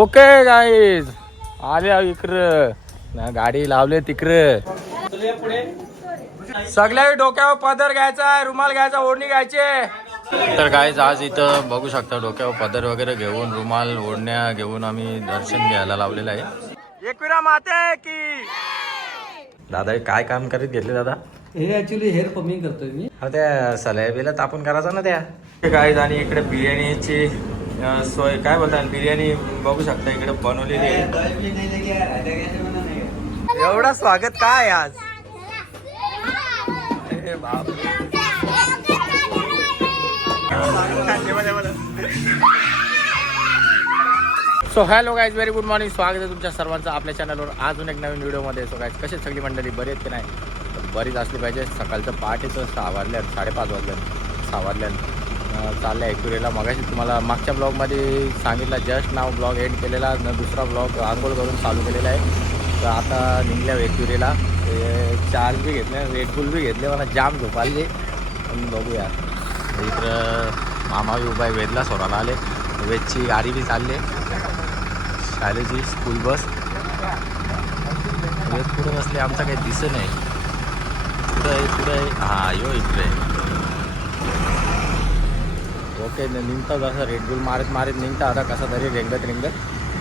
Okay guys आले इकडं. ना गाडी लावले तिकडं. सगळ्या डोक्यावर पदर घ्यायचा रुमाल घ्यायचा ओढणी घ्यायचे तर गाईज आज इथं बघू शकता डोक्यावर पदर वगैरे घेऊन रुमाल ओढण्या घेऊन आम्ही दर्शन घ्यायला लावलेलं आहे. एकविरा माते की. दादा काय काम करीत घेतले दादा? हे ऍक्च्युली हेअर पमिंग करतोय मी. हा त्या सलायबीला तापून करायचा ना त्या. काय आणि इकडे बिर्याणीची सोय काय बोलतात बिर्याणी बघू शकता इकडे बनवलेली आहे. एवढा स्वागत काय आज? So hello guys very good morning स्वागत आहे तुमच्या सर्वांचं आपल्या चॅनलवर अजून एक नवीन व्हिडिओमध्ये सो गायज कशी सगळी मंडळी? बरी आहेत की नाही? बरीच असली पाहिजे. सकाळचं पहाटेचं सहा वाजल्यात साडेपाच वाजल्यात. सहा चाललं आहे एकविरेला मगाशी तुम्हाला मागच्या ब्लॉगमध्ये सांगितलं जस्ट नाव ब्लॉग एंड केलेला न दुसरा ब्लॉग आंघोळ करून चालू केलेला आहे. तर आता निघल्या वेक्युरेला चार्ज बी घेतले रेडफुल बी घेतले मला जाम झोपाले पण बघूया. इकडं मामा बी उभा आहे वेदला सोडायला आले. वेदची गाडी बी चालली. शाळेची स्कूल बस वेद कुठं बसले? आमचा काही दिसत नाही. कुठं आहे? कुठं आहे? हा यो इकडे. आहे. ओके निघतं कसं रेडबुल मारत मारत निघतं आता कसा तरी रेंगत रेंगत.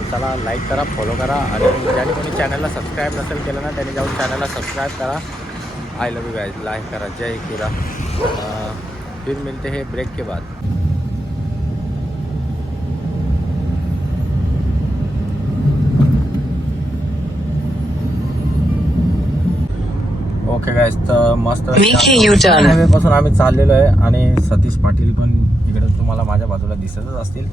त्याला लाईक करा फॉलो करा आणि ज्याने कोणी चॅनलला सबस्क्राईब नसेल केलं ना त्याने जाऊन चॅनलला सबस्क्राईब करा. I love you guys like करा. जय किरा फिर मिलते हे ब्रेक के बाद. ओके गाईज तर मस्त. हायवे पासून आम्ही चाललेलो आहे आणि सतीश पाटील पण इकडे तुम्हाला माझ्या बाजूला दिसतच असतील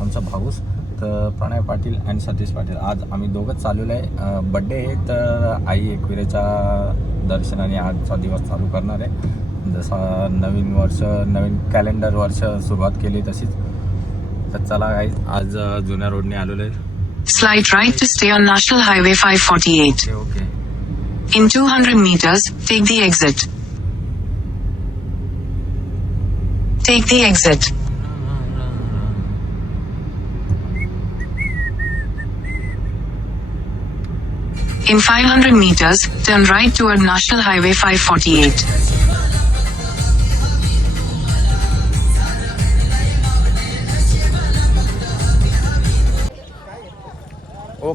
आमचा भाऊस. तर प्रणय पाटील आणि सतीश पाटील आज आम्ही दोघंच चाललेलो आहे. बड्डे आहे तर आई एकविरेचा दर्शनाने आजचा दिवस चालू करणार आहे. जसा नवीन वर्ष नवीन कॅलेंडर वर्ष सुरुवात केली तशीच. तर चला काही आज जुन्या रोडने आलेलो आहे. Slide right to stay on National Highway 548. Okay okay In 200 meters, take the exit. Take the exit. In 500 meters, turn right toward National Highway 548.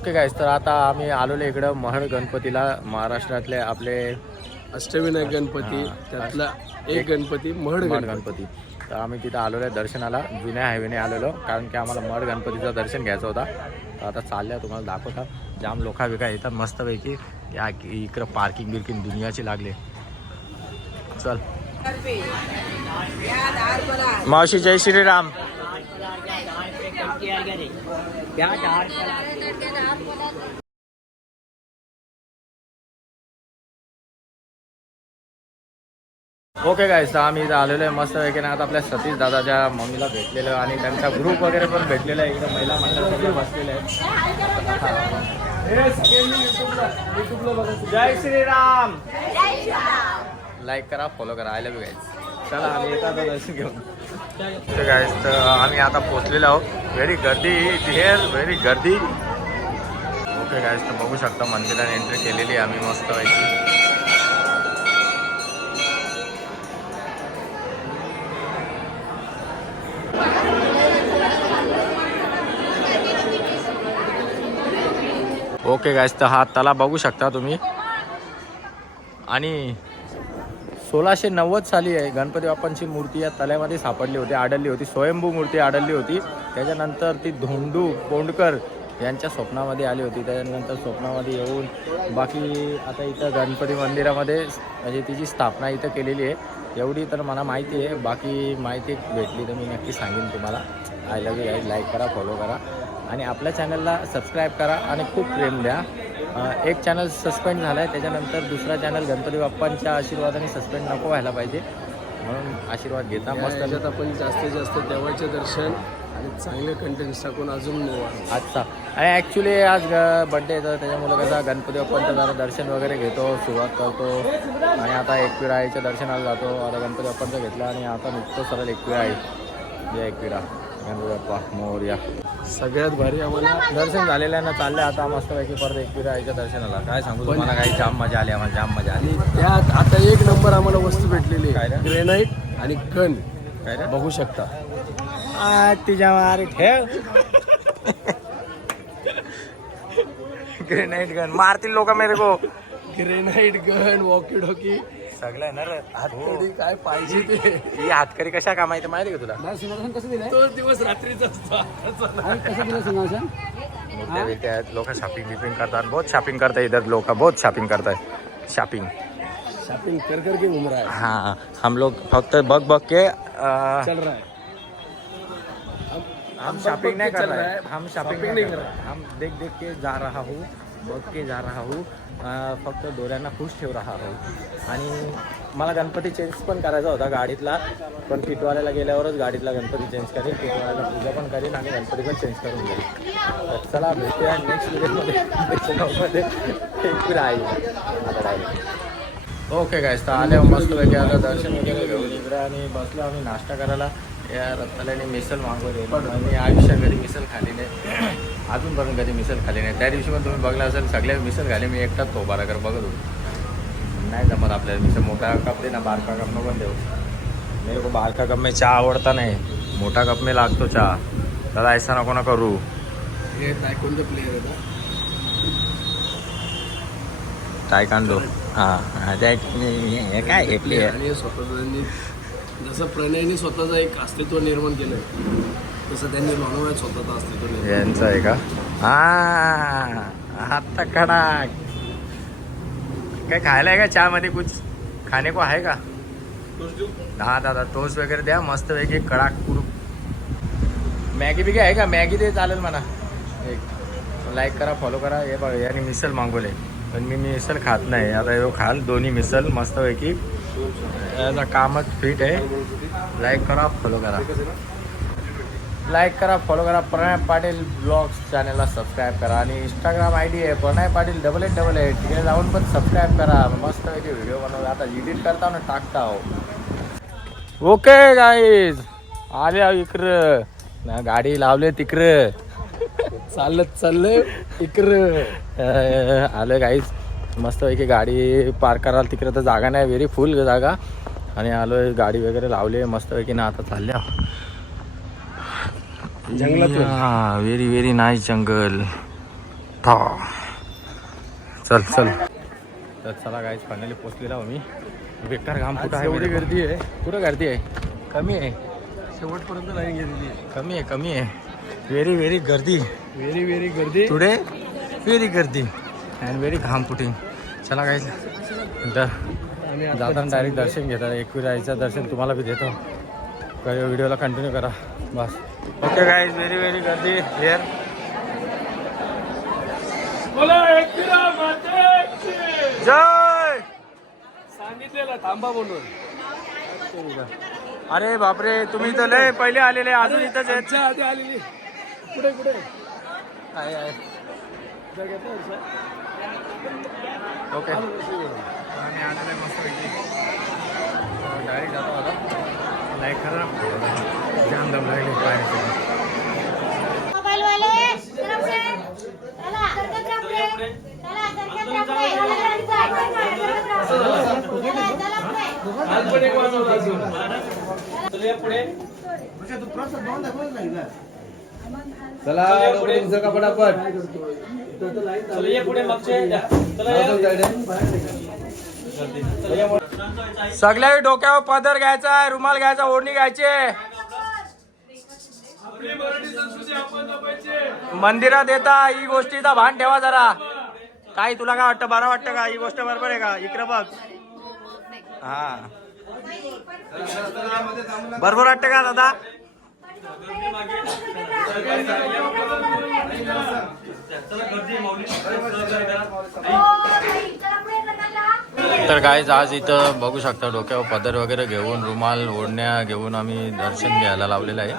Okay guys तर आता आम्ही आलेलो इकडं महड गणपतीला महाराष्ट्रातले आपले अष्टविनायक गणपती. त्यातला एक गणपती महड मड गणपती. तर आम्ही तिथं आलेलो आहे दर्शनाला जुन्या हायवेने आलेलो कारण की आम्हाला मड गणपतीचं दर्शन घ्यायचं होता. तर आता चालल्या तुम्हाला दाखवता. जाम लोका बिका येतात मस्तपैकी. या इकडं पार्किंग बिर्किंग दुनियाची लागले. चल. मावशी जय श्रीराम. ओके गाईस तर आम्ही इथं आलेलो आहे. मस्त पैकी आता आपल्या सतीश दादाच्या मम्मीला भेटलेलो आणि त्यांचा ग्रुप वगैरे पण भेटलेला आहे. इकडे महिला मंडळ बसलेलं आहे जय श्रीराम! लाईक करा फॉलो करा. आय लव्ह गाईज चला आम्ही येतात दर्शन घेऊन. तर तर आम्ही आता पोचलेलो आहोत. व्हेरी गर्दी हिअर व्हेरी गर्दी. ओके गाईज तर बघू शकता मंदिरात एंट्री केलेली आहे आम्ही मस्त व्हायची ओके गाईज तर हा तला बघू शकता तुम्ही. आणि सोळाशे नव्वद साली आहे गणपती बाप्पांची मूर्ती या तल्यामध्ये सापडली होती आढळली होती. स्वयंभू मूर्ती आढळली होती. त्याच्यानंतर ती धोंडू कोंडकर यांच्या स्वप्नामध्ये आली होती. त्याच्यानंतर स्वप्नामध्ये येऊन बाकी आता इथं गणपती मंदिरामध्ये म्हणजे तिची स्थापना इथं केलेली आहे एवढी तर मला माहिती आहे. बाकी माहिती भेटली तर मी नक्की सांगेन तुम्हाला. आय लव्ह यू लाईक करा फॉलो करा. आणि आपल्या चॅनलला सबस्क्राईब करा आणि खूप प्रेम द्या. एक चॅनल सस्पेंड झाला आहे त्याच्यानंतर दुसरा चॅनल गणपती बाप्पांच्या आशीर्वादाने सस्पेंड नको व्हायला पाहिजे. म्हणून आशीर्वाद घेता. मस्त. आपण जास्तीत जास्त देवाचे दर्शन आणि चांगले कंटेंट टाकून अजून आजचा आणि ॲक्च्युली आज बड्डे येतं त्याच्यामुळे कसं गणपती बाप्पांचं जरा दर्शन वगैरे घेतो सुरुवात करतो. आणि आता एकविरा आईच्या दर्शनाला जातो. आता गणपती बाप्पांचं घेतलं आणि आता निघतो सरळ एकविरा आई. जय एकविरा. गणपती बाप्पा मोरया. सगळ्यात भारी आम्हाला दर्शन झालेलं आहे ना चाललंय आता मस्तपैकी परत एकविरा आईच्या दर्शनाला. काय सांगू तुम्हाला काही जाम मजा आली आम्हाला जाम मजा आली. त्यात आता एक नंबर आम्हाला वस्तू भेटलेली काय रे? ग्रेनाईट आणि रे? बघू शकता. तिच्या मारे ठेव. ग्रेनाईट गन मारतील लोक मेरे को. ग्रेनाईट गन वॉकी डॉकी सगळं आहे ना रे. हातकडी काय पाहिजे ते? ही हातकरी कशा कामायचं माहिती का तुला? तोच दिवस रात्रीचा असतो. लोक शॉपिंग बिपिंग करतात. बहुत शॉपिंग करतात इधर लोक. बहुत शॉपिंग करतात शॉपिंग शॉपिंग कर कर के घूम रहा है। हाँ. हम लोग फक्त बग बग के अ, चल रहा है। हम शॉपिंग नहीं कर रहे हैं? हम शॉपिंग नहीं कर रहे हैं। हम देख देख के जा रहा हूँ बघ के जा रहा हूँ। फक्त डोळ्यांना खुश ठेव रहा हूँ. आणि मला गणपती चेंज पण करायचा होता गाडीतला पण किटवाल्याला गेल्यावरच गाडीतला गणपती चेंज करेल किटवाल्याला पूजा पण करेन आणि गणपती पण चेंज करून घेईल तर चला भेटूया नेक्स्ट व्हिडिओमध्ये नेक्स्ट डायरेक्ट ओके काय तर आले मस्त पैकी. आता दर्शन वगैरे घेऊन इकडे आणि बसलो आम्ही नाश्ता करायला. या रत्नाल्याने मिसल मागवले. मी आयुष्यात कधी मिसल खाली नाही. अजून पण कधी मिसल खाली नाही. त्या दिवशी पण तुम्ही बघला असेल सगळ्या मिसल खाली. मी एकटाच तो बाराकर बघत होतो. नाही जमत आपल्याला मिसल मोठा कप दे ना बारका कप नको देऊ. मेरे को बारका कप में चहा आवडता नाही. मोठा कप में लागतो चहा. दादा ऐसा नको ना करू. आहे ना टायकांडो हां काय हे प्लेयर जसं प्रणयने स्वतःचं एक अस्तित्व निर्माण केलं तसं त्यांनी लोणावळ्यात स्वतःचं अस्तित्व निर्माण यांचं आहे का? हा आता कडाक काय खायला आहे का चहामध्ये कुछ? खाणे को आहे का? हा दादा टोस्ट वगैरे द्या मस्त वेगळी कडाक कुडूक मॅगी बिगी आहे का? मॅगी दे चालेल म्हणा. एक लाईक करा फॉलो करा. हे बघा याने मिसल मागवले पण मी मिसल खात नाही. आता खाल दोन्ही मिसल मस्तपैकी याचा कामच फिट आहे. लाईक करा फॉलो करा. लाईक करा फॉलो करा. प्रणय पाटील ब्लॉग्स चॅनलला सबस्क्राईब करा. आणि इंस्टाग्राम आय डी आहे. Pranay Patil double eight double eight तिकडे जाऊन पण सबस्क्राईब करा. मस्त पैकी व्हिडिओ बनवला. आता एडिट करता ना टाकता हो. ओके गाईज आले इकडं. ना गाडी लावले तिकडं. चालत चाललंय इकडं. आलं गाईज मस्तपैकी गाडी पार्क करायला तिकडे तर जागा नाही व्हेरी फुल जागा. आणि आलोय गाडी वगैरे लावली मस्तपैकी ना आता चालल्या. जंगलातून. Very very nice jungle. था. चल चल. तर चला गाईज फायनली पोचलेला मी बेकार घाम कुठं आहे एवढी? गर्दी आहे. कुठं गर्दी आहे? कमी आहे. शेवटपर्यंत नाही गेलेली कमी आहे कमी आहे. व्हेरी व्हेरी गर्दी. व्हेरी व्हेरी गर्दी. टुडे व्हेरी गर्दी. अँड व्हेरी घाम पुटिंग चला काय आता जाताना डायरेक्ट दर्शन घेतात. एकविराईचं दर्शन तुम्हाला बी देतो. व्हिडिओला कंटिन्यू करा. बस. ओके गाईज व्हेरी व्हेरी गर्दी हिअर जय! सांगितलेलं थांबा बोलून. अरे बापरे तुम्ही तर लय पहिले आलेले अजून इथंच आधी आलेली. कुठे कुठे? आहे, आहे. ओके आलेलो मस्त डायरेक्ट जातो आता. लाईक करा जाम दम लागले चला सरकत राहा पुढे चला पुढे चला सगळ्या डोक्यावर पदर घ्यायचा आहे रुमाल घ्यायचा ओढणी घ्यायची. मंदिरात येता ही गोष्टीचा भान ठेवा जरा. काही तुला काय वाटतं? बरं वाटतं का? ही गोष्ट बरोबर आहे का? इकडं बघ. हा. बरोबर वाटतं का दादा? तर काय आज इथं बघू शकता डोक्यावर पदर वगैरे घेऊन रुमाल ओढण्या घेऊन आम्ही दर्शन घ्यायला लावलेलं आहे.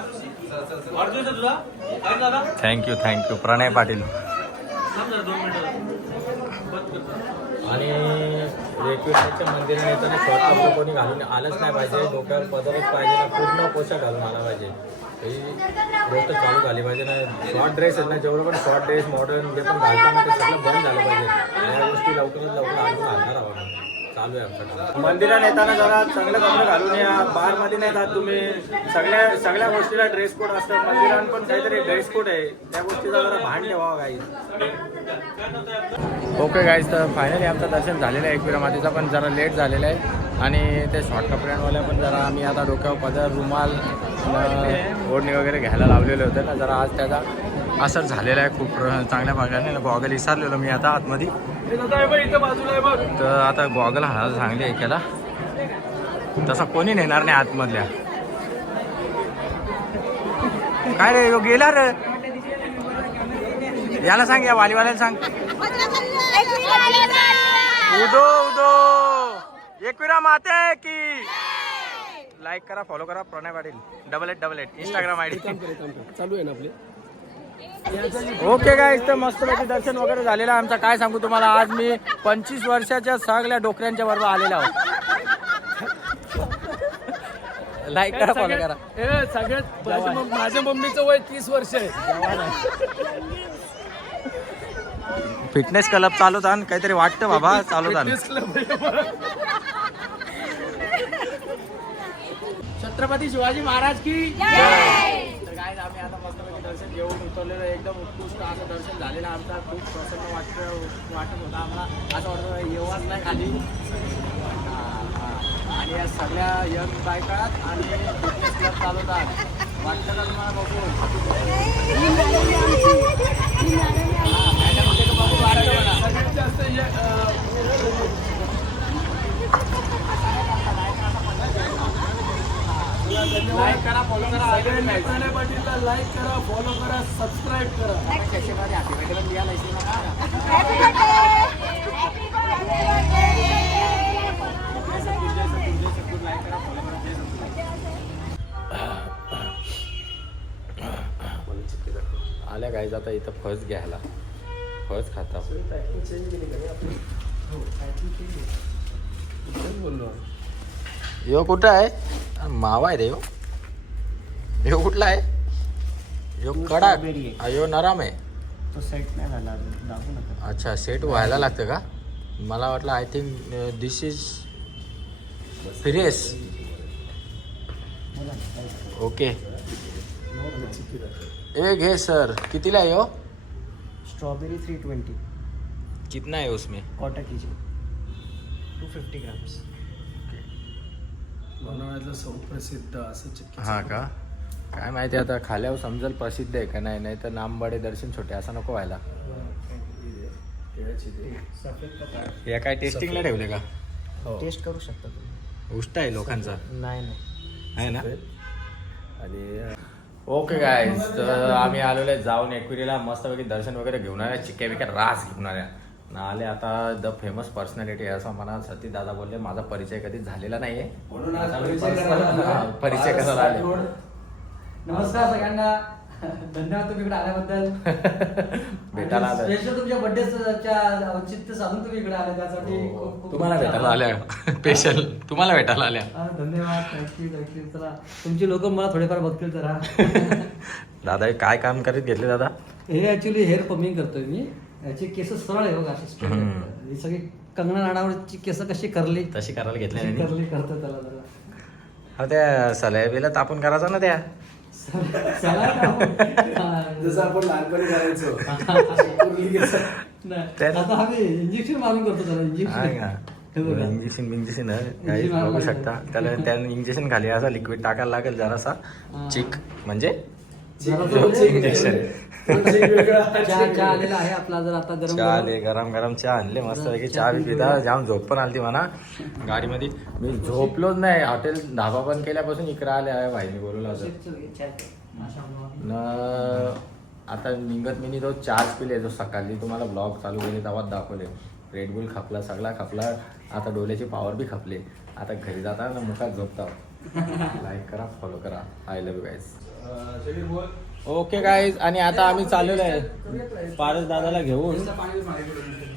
Thank you thank you Pranay Patil. आणि एकविराच्या मंदिरात येताना शॉर्ट कपडे कोणी घालून आलंच नाही पाहिजे. डोक्यावर पदरच पाहिजे पूर्ण पोशाख घालून आला पाहिजे. ही गोष्ट चालू झाली पाहिजे ना. शॉर्ट ड्रेस आहेत ना जेवढं पण शॉर्ट ड्रेस मॉडर्न जे पण घालताना ते सगळं बंद झालं पाहिजे. या गोष्टी लवकरात लवकर आणून घालणार आहोत. चालू आहे आमचं काम. मंदिरात येताना जरा चांगले कपडे घालून या. बारमध्ये नाही जात तुम्ही. सगळ्या सगळ्या गोष्टीला ड्रेस कोड असतं मंदिरात पण काहीतरी ड्रेस कोड आहे. त्या गोष्टीचा जरा भान ठेवावं काही. ओके गाईज तर फायनली आमचं दर्शन झालेलं आहे. एकविरा मातीचा पण जरा लेट झालेलं आहे. आणि ते शॉर्ट कपड्यांवाल्या पण जरा आम्ही आता डोक्यावर पदर रुमाल ओढणी वगैरे घ्यायला लावलेले होते. ना जरा आज त्याचा असर झालेला आहे खूप चांगल्या भागाने गॉगल विसरलेलो मी आता आतमध्ये. तर आता गॉगल हाणायला सांगले एकाला तसा कोणी नेणार नाही आतमधल्या. काय रे गेला रे? याला सांग या वालीवाल्याला सांग. उदो! एकविरा माते की। लाईक करा फॉलो करा Pranay Patil double eight double eight Instagram ID चालू आहे ना आपले? ओके काय तर मस्तपैकी दर्शन वगैरे झालेलं आहे. आमचं काय सांगू तुम्हाला? आज मी पंचवीस वर्षाच्या सगळ्या डोकऱ्यांच्या बरोबर आलेला आहोत. लाईक करा फॉलो करा. सगळ्यात माझ्या मम- माझ्या मम्मीचं वय तीस वर्ष आहे. फिटनेस क्लब चालवता आणि काहीतरी वाटतं बाबा चालवता छत्रपती शिवाजी महाराज की तर काय आम्ही आता मस्तपैकी दर्शन घेऊन उतरलेलो एकदम उत्कृष्ट असं दर्शन झालेलं आहे आमचा. खूप प्रसन्न वाटत वाटत होता आम्हाला. असं वाटतं येवाच नाही खाली. हा, हा. आणि या सगळ्या यंग बायकात आणि चालवतात. वाटतं का तुम्हाला बघून मॅडम वाटतं मला. सगळ्यात जास्त हे, अं, लाईक करा फॉलो करा. पाटीलला लाईक करा फॉलो करा सबस्क्राईब करा. आल्या काय आता इथं फस घ्यायला. फस खाता. बोललो. यो कुठं आहे? मावा आहे रे यो. यो कुठला आहे? यो कडा यो नराम आहे. तो सेट नाही झाला दाखवू अच्छा सेट व्हायला लागतं का? मला वाटलं आय थिंक दिस इज फिरेस ओके ए घे सर कितीला आहे हो स्ट्रॉबेरी थ्री ट्वेंटी कितना है उसमें? कॉटा की टू फिफ्टी ग्राम्स लोणावळ्यातलं सुप्रसिद्ध असं चिक्की हा का? काय माहिती आता खाल्यावर समजेल प्रसिद्ध आहे का नाही नाही तर नामबडे दर्शन छोटे असं नको व्हायला. या काय टेस्टिंगला ठेवले का? हो. टेस्ट करू शकता तुम्ही. उष्ट आहे लोकांचा. नाही नाही. आहे ना? आणि ओके गाय तर आम्ही आलेलो आहे जाऊन एकविरीला. मस्तपैकी दर्शन वगैरे घेऊन आल्या चिक्क्या बिक्या रास घेऊन आल्या. न आले आता द फेमस पर्सनॅलिटी असं मला सती दादा बोलले. माझा परिचय कधीच झालेला मी परिचय हा, करायला आले नमस्कार सगळ्यांना. धन्यवाद तुम्ही इकडे आल्याबद्दल. भेटायला. स्पेशल तुमच्या बर्थडेच्या औचित्य साधून तुम्ही इकडे आले. त्यासाठी खूप हो. तुम्हाला भेटायला आल्या. स्पेशल तुम्हाला भेटायला आल्या. हा, धन्यवाद. थँक्यू थँक्यू चला तुमची लोक मला थोडेफार बघतील जरा. दादा हे काय काम करीत घेतले दादा? हे ऍक्च्युली हेअर पमिंग करतोय मी. याची केस सरळ आहे बघा अशी straight आहेत. हम्म. ही सगळी कंगना राणावरची केस कशी करली? तशी करायला घेतले कशी करली करतो त्याला जरा. हा त्या सलायबीला तापून करायचा ना त्या. चला ना. जसं आपण लहानपणी करायचो. कुर्ली घ्यायचं. नाही. त्या- आता आम्ही इंजेक्शन मारून करतो त्याला इंजेक्शन इंजेक्शन बिंजेक्शन काही बघू शकता. त्याला त्या इंजेक्शन खाली असा लिक्विड टाकायला लागेल जरासा. हा. चिक. म्हणजे? जरासं म्हणजे इंजेक्शन चहा चहा वेगळा. आलेला आहे आपला जर आता गरम चहा गरम. आले गरम गरम चहा आणले मस्त पैकी चहा बी. पिता जाम झोप पण आलती म्हणा. गाडीमध्ये मी झोपलोच नाही हॉटेल धाबा बंद केल्यापासून इकडे आले आहे भाईने बोलवलं होतं. न आता निघत मी तो चार्ज पिले जो सकाळी तुम्हाला ब्लॉग चालू केले तेव्हाच दाखवले. रेडबुल खपला सगळा खपला. आता डोल्याची पॉवर बी खपले. आता घरी जाताना मुखात झोपता. लाईक करा फॉलो करा. I love you guys okay guys आणि आता आम्ही चाललेलो आहे. पारस दादाला घेऊन.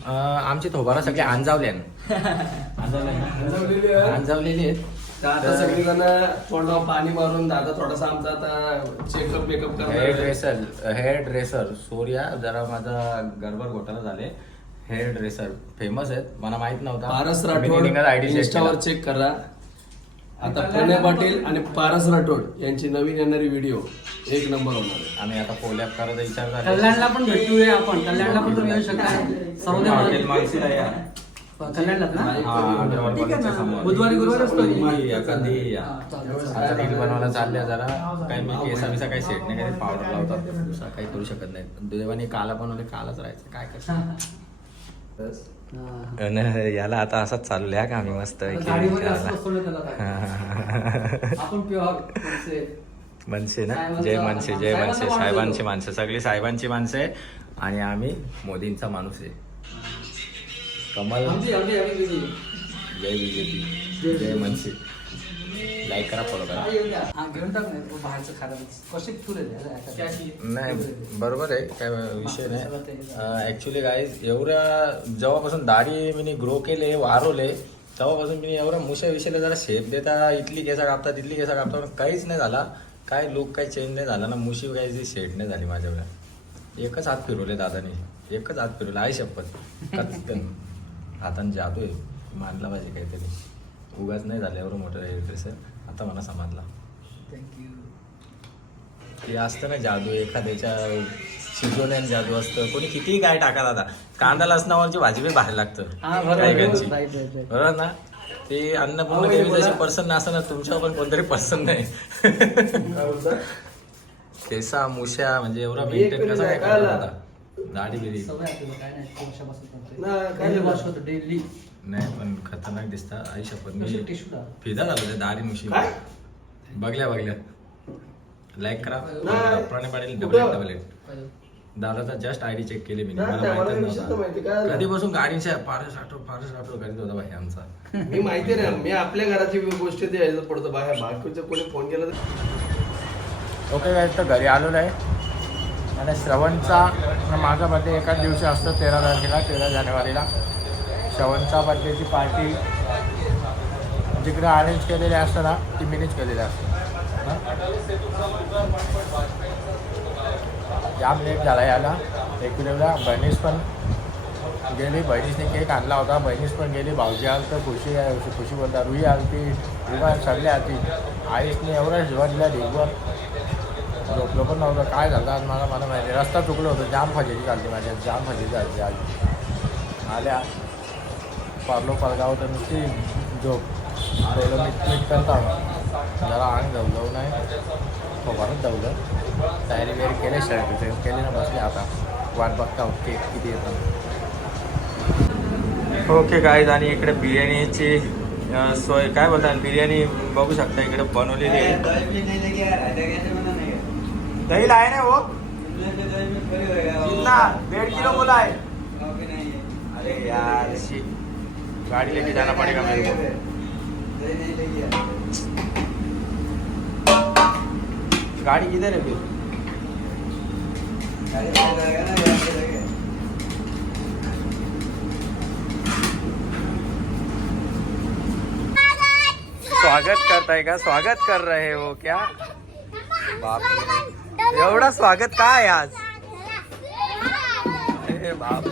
अं, आमची थोबारा सगळे अंजावले अंजावलेली आहे. अंजावलेली आहेत. तर आता सगळीजण तोंडावर पाणी मारून दादा थोडासा आमचा आता चेकअप मेकअप हेअर करणार आहे. ड्रेसर हेअर ड्रेसर सूर्या जरा माझा गडबड घोटाळा झाले. हेअर ड्रेसर फेमस आहेत. मला माहीत नव्हता. पारस मी राठोड निघाल इंस्टावर केला. चेक करा. आता प्रणय पाटील आणि पारस राठोड यांची नवीन येणारी व्हिडिओ एक नंबर होणार आहे. आम्ही आता कोलॅप करायचा विचार झाला. कल्याणला पण भेटूया आपण. कल्याणला पण तुम्ही येऊ शकता. हॉटेल मानसीला या. कल्याणलाच ना? हा, अग्रवाल ठीक आहे कॉलेजच्या ना. समोर. बुधवारी गुरुवारी असतो या, या. हा, आता. रील बनवायला चालल्या जरा. काही मी केसा बिसा काही सेट नाही काही पावडर लावतात. दुसरा काही करू शकत नाही देवाने काला बनवले कालच राहायचं. काय हा. याला आता असंच चालू आहे का? आम्ही मस्त मनसे. ना? जय मनसे जय मनसे साहेबांची. माणसं सगळी साहेबांची माणसं आहे आणि आम्ही मोदींचा माणूस आहे. कमल. जय बीजेपी. जय मनसे. लाईक करा फॉलो करा. घेऊन टाक नाही बरोबर आहे काय विषय नाही. ऍक्च्युली काय एवढ्या जेव्हापासून दाढी मी ग्रो केले वारवले तेव्हापासून मी एवढ्या मुशा विषयाला जरा शेप देता इथली केसा कापतात इथली केसा कापतात पण काहीच नाही झाला. काय लुक काही चेंज नाही झाला ना मुशी काही शेड नाही झाली माझ्यावर एकच हात फिरवले दादाने एकच हात फिरवले आहे शपथ. हाताने जादू आहे मानला पाहिजे काहीतरी. उगाच नाही झालं एवढं मोठं ड्रेस आता मला समजला. थँक्यू ते असतं ना जादू एखाद्याच्या शिजवण्याने जादू असतं. कोणी कितीही काय टाका दादा. कांदा लसणावरची भाजी बी भारी लागतं. हा, बरोबर. गायकांची. बरोबर ना? ते अन्नपूर्ण देवी जशी पर्सन असं ना तुमच्यावर पण कोणतरी पर्सन नाही? केसा मुश्या म्हणजे एवढा मेंटेन कसा काय आला? दादा? दाढी तुला, काय नाही पण खतरनाक दिसता आई शपथ मी. फिदा झालो त्या दाढी मुशी काय? बघल्या बघल्या लाईक करा नाही. प्रणय पाटील कुठं? डबल पाहिजे. दादाचा जस्ट आयडी चेक केले मी नाही, मला नाही, मला माहितच विषय तर माहिती काय नव्हता झालं? कधीपासून गाडीच्या पारस आठव पारस आठव करीत होता भाई आमचा मी माहिती नाही मी आपल्या घराची गोष्टी ते यायचं पडतो बाहेर बाकीचं कोणी फोन केला तर ओके काय तर घरी आलेलो आहे आणि श्रवणचा माझा बड्डे एकाच दिवशी असतो तेरा तारखेला तेरा जानेवारीला श्रवणचा बड्डेची पार्टी जिकडे अरेंज केलेली असतं ना ती मीनेच केलेली असते. जाम लेट झाला याला. एकविरेला बहिणीस पण गेली. बहिणीसने केक आणला होता. बहिणीस पण गेली. भाऊजी आल तर खुशी आहे खुशी बोलता रुई आलती विमान सगळे आलती. आईसने एवढा जीवा दिला ढिगवर झोपलो पण नव्हतं. काय झालं आज मला मला माहिती रस्ता चुकलो होतो. जाम फजेची चालते माझ्या जाम फजेची चालते आज. आल्या. पारलो परगाव तर नुसती झोप. थोडं मीठ मीठ करता. जरा अंग धवलं नाही. परत धवलं तयारी बियारी केले शर्ट केले ना बसले आता. वाट बघता केक किती येतं. ओके गाईज आणि इकडे बिर्याणीची सोय. काय बोलतात बिर्याणी बघू शकता इकडे बनवलेली आहे. दही लाए ना वो कितना डेढ़ किलो बोला है अरे यार शी गाड़ी लेके जाना पड़ेगा मेरे को। गाड़ी किधर है फिर? स्वागत करताय का स्वागत कर रहे हो क्या? बाप रे. एवढा स्वागत काय आज? अरे बाप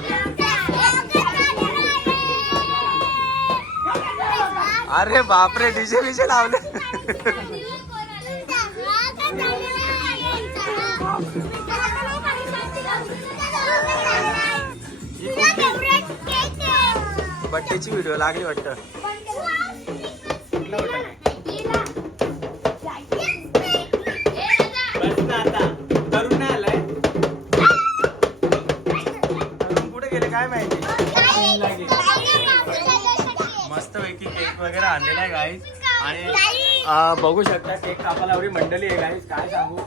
अरे बापरे डीजे बीजे लावले. बड्डेची व्हिडिओ लागली वाटतं. वगैरे आणलेला आहे गाईज आणि बघू शकता केक कापायला एवढी मंडळी आहे गाईज काय सांगू?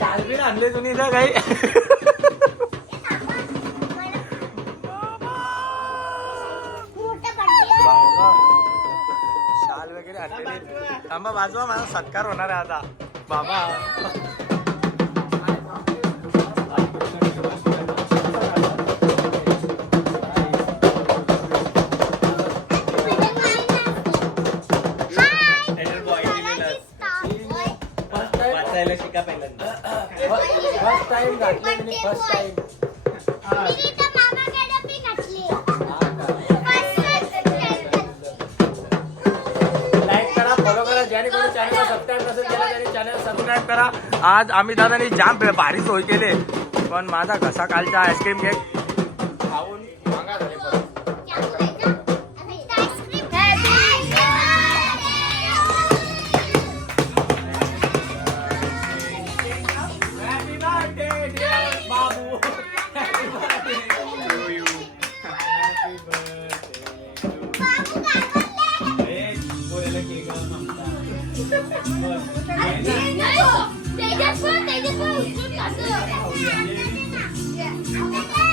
बापरे आणले तुम्ही इथं काही बाबा. शाल वगैरे आणलेले. थांबा बाजूला माझा सत्कार होणार आहे आता. बाबा वाचायला शिका पहिल्यांदा फर्स्ट टाइम घातलं फर्स्ट टाइम करा. आज आम्ही दादानी जाम भारी सोय केले. पण माझा घसा कालचा आईस्क्रीम केक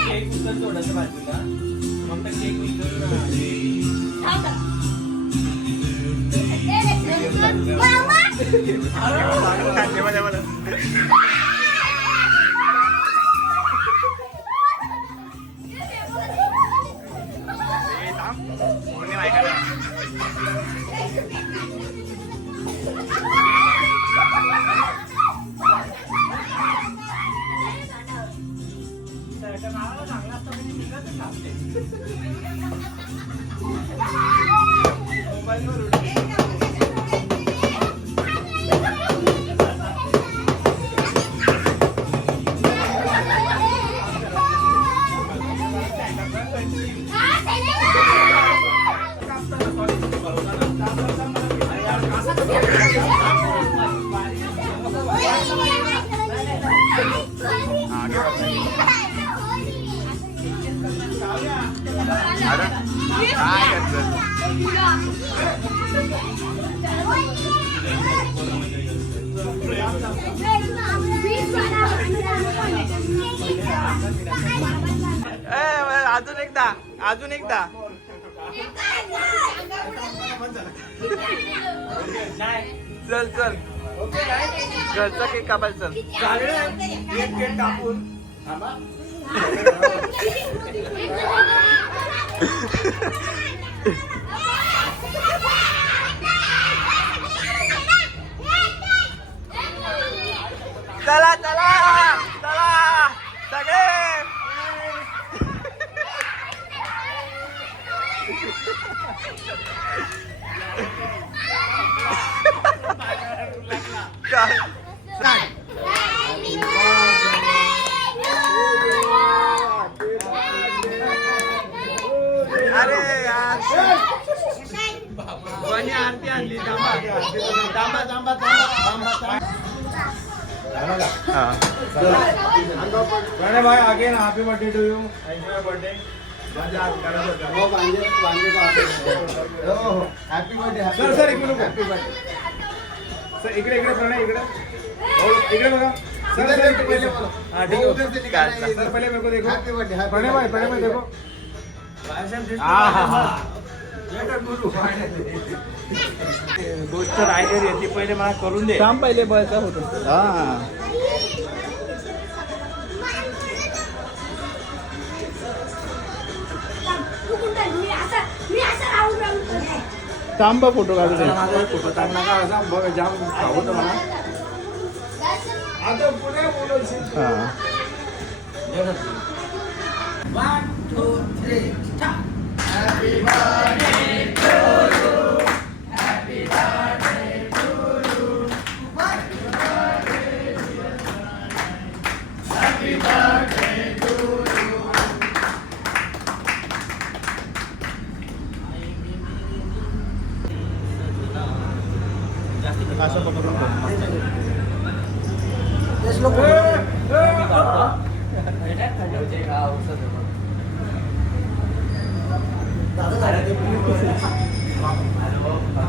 केक उचल थोडंसं बाजूला मग तर केक उचल अजून एकदा अजून एकदा. चल चल. घरचा केक कापायचा चल. केक कापून चला चला चला सगळे अरे कोणी आरती आणली थांबा थांबा थांबा थांबा भाई again happy birthday to you enjoy birthday happy birthday sir sir एक मिनिट. हॅपी बर्थडे सर इकडे इकडे प्रणय इकडे. हो, इकडे बघा. सर सर इकडे पहिले हाँ ठीक है सर पहले मेरे को देखो. हैप्पी बर्थडे प्रणय भाई प्रणय भाई देखो. गोष्ट राहिलेली ती पहिले मला करून दे. काम पहिले बळचा होतो तांबा फोटो काढू दे माझा फोटो काढ नका असा बघ जाम आवडतं मला आता पुढे बोलायचं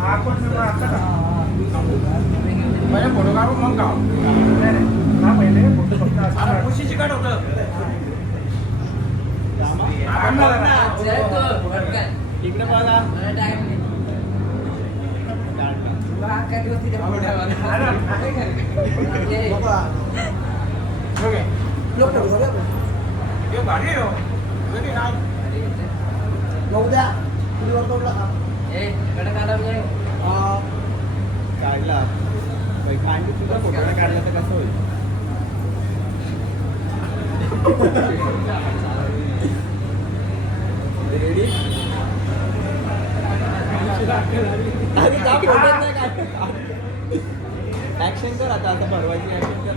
हा पहिले फोटो काढून मग गाव हा पहिले फोटो फक्त खुशीची काढ होतं इकडे बघा ओके हे भारी आहे हो. कधी नाव काढला. काढली तुझा फोटो. काढला तर कसं होईल? रेडी ऍक्शन कर आता आता भरवायची ऍक्शन कर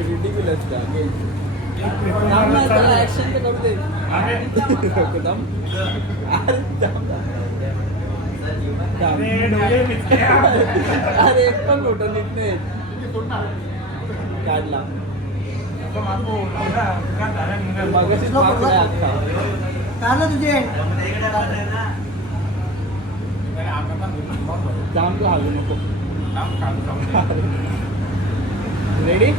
रिडिक्युलस का करू दे अरे दम. फोटो नाही काढला मगाशीच जाम लागू नको रेडी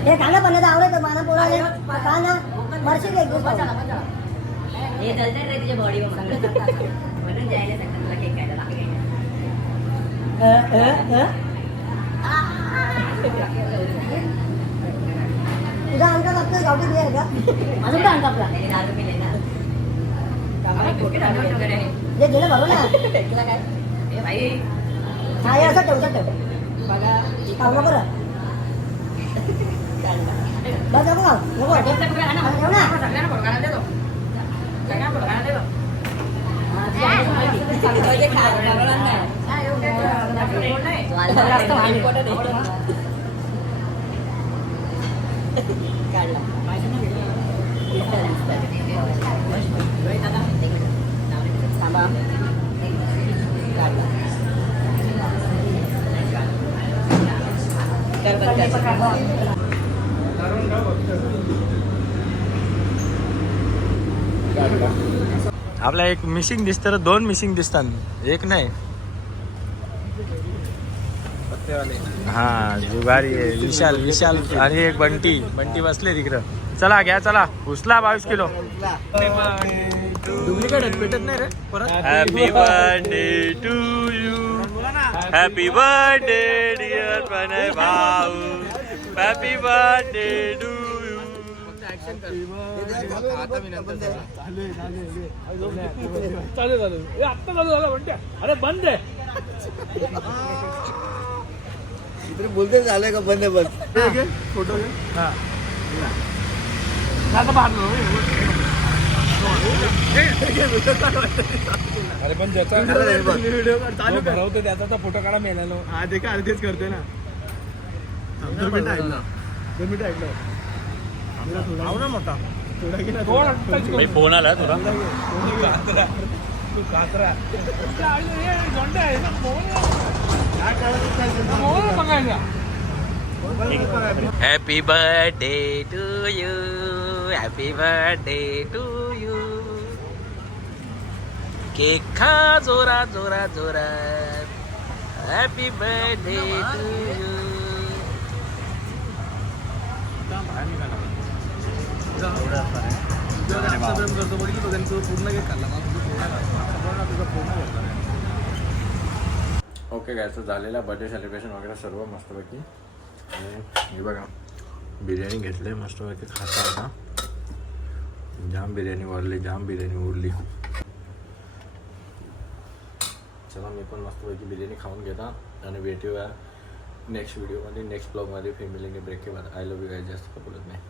हे खाणं पण आवडत मला पोराले खाणं वर्षी एक हे. चालतं रे तुझ्या बॉडी म्हणून जायला सांगतात केक खायला बाकी काही नाही. अ, अ, अ. तुझा अंका कापतोय गावठी बिया का अजून काय अंका आपला त्याने दारू पिले ना खोटे दारू वगैरे आहे. जे गेलं बरोबर ना तुला काय ए भाई हा हे असं ठेव असं ठेव खाऊ नको रे. बस नको खाऊ. नको. कोणत्या कुठे आहे ना? ठेव ना. सगळ्यांना फोडकायला देतो सगळ्यांना फोडकायला देतो सांगतोय खा बरोबर नाही जास्त वाईट पोटात आहे. काढला एक थांबा एक मिसिंग दिसतं तर दोन मिसिंग दिसतात. एक नाही. हा जुगारी आहे. विशाल विशाल आणि एक बंटी. बंटी बसले तिकडं. चला घ्या चला. उचला बावीस किलो. डुप्लिकेट भेटत नाही रे परत. Happy birthday to you happy birthday dear Pranay भाऊ हॅपी बर्थडे टू यू चालू चालू ए, आत्ता चालू झालं म्हणते अरे बंद आहे. बोलते झालं का बंद बस. फोटो घे. हा. अरे पण ज्याचा व्हिडिओ चालू भरवतो त्याचा फोटो काढा मेल्यानो. हा ते काय तेच करतोय ना. दोन मिनिटं ऐकलं दोन मिनिटं ऐकलं आव ना मोठा. फोन आला तुला. तू कातरा. तू कातरा. आहे. Happy birthday to you happy birthday to you cake खा जोरा जोरा जोरा हॅपी बर्थडे टू यू पूर्ण केक खाल्ला पूर्ण ओके गायचं झालेलं बर्थडे सेलिब्रेशन वगैरे सर्व मस्तपैकी. आणि हे बघा बिर्याणी घेतली मस्तपैकी खाता आता. जाम बिर्याणी वाढली जाम बिर्याणी उरली. चला मी पण मस्तपैकी बिर्याणी खाऊन घेता आणि भेटूया नेक्स्ट व्हिडिओमध्ये नेक्स्ट ब्लॉगमध्ये फॅमिलीने ब्रेक केला. आय लव्ह यू गाय जास्त बोलत नाही.